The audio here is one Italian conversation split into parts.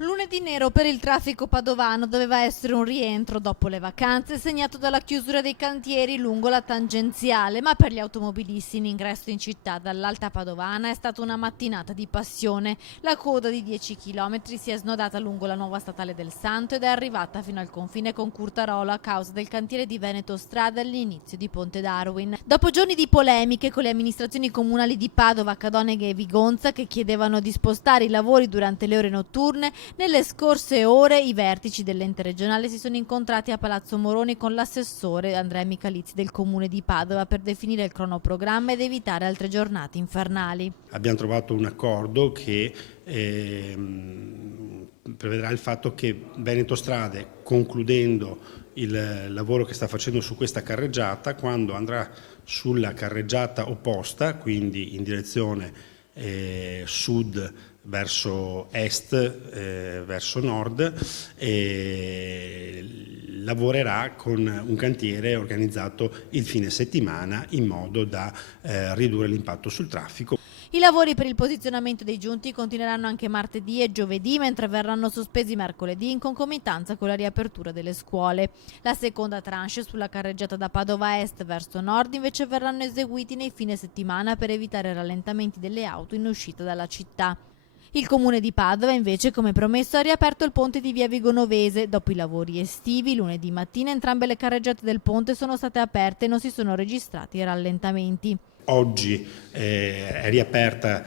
Lunedì nero per il traffico padovano. Doveva essere un rientro dopo le vacanze segnato dalla chiusura dei cantieri lungo la tangenziale, ma per gli automobilisti in ingresso in città dall'Alta Padovana è stata una mattinata di passione. La coda di 10 km si è snodata lungo la nuova statale del Santo ed è arrivata fino al confine con Curtarolo a causa del cantiere di Veneto Strade all'inizio di Ponte Darwin. Dopo giorni di polemiche con le amministrazioni comunali di Padova, Cadoneghe e Vigonza che chiedevano di spostare i lavori durante le ore notturne, nelle scorse ore i vertici dell'ente regionale si sono incontrati a Palazzo Moroni con l'assessore Andrea Michalizzi del comune di Padova per definire il cronoprogramma ed evitare altre giornate infernali. Abbiamo trovato un accordo che prevederà il fatto che Veneto Strade, concludendo il lavoro che sta facendo su questa carreggiata, quando andrà sulla carreggiata opposta, quindi in direzione sud verso est, verso nord, lavorerà con un cantiere organizzato il fine settimana in modo da ridurre l'impatto sul traffico. I lavori per il posizionamento dei giunti continueranno anche martedì e giovedì, mentre verranno sospesi mercoledì in concomitanza con la riapertura delle scuole. La seconda tranche sulla carreggiata da Padova Est verso nord invece verranno eseguiti nei fine settimana per evitare rallentamenti delle auto in uscita dalla città. Il comune di Padova invece, come promesso, ha riaperto il ponte di via Vigonovese. Dopo i lavori estivi, lunedì mattina entrambe le carreggiate del ponte sono state aperte e non si sono registrati rallentamenti. Oggi è riaperta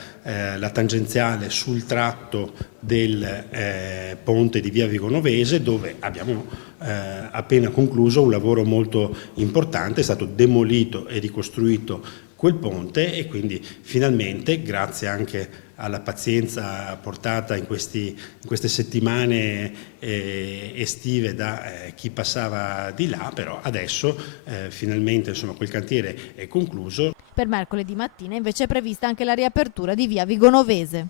la tangenziale sul tratto del ponte di via Vigonovese, dove abbiamo appena concluso un lavoro molto importante. È stato demolito e ricostruito quel ponte e quindi finalmente, grazie anche alla pazienza portata in queste settimane estive da chi passava di là, però adesso finalmente quel cantiere è concluso. Per mercoledì mattina invece è prevista anche la riapertura di via Vigonovese.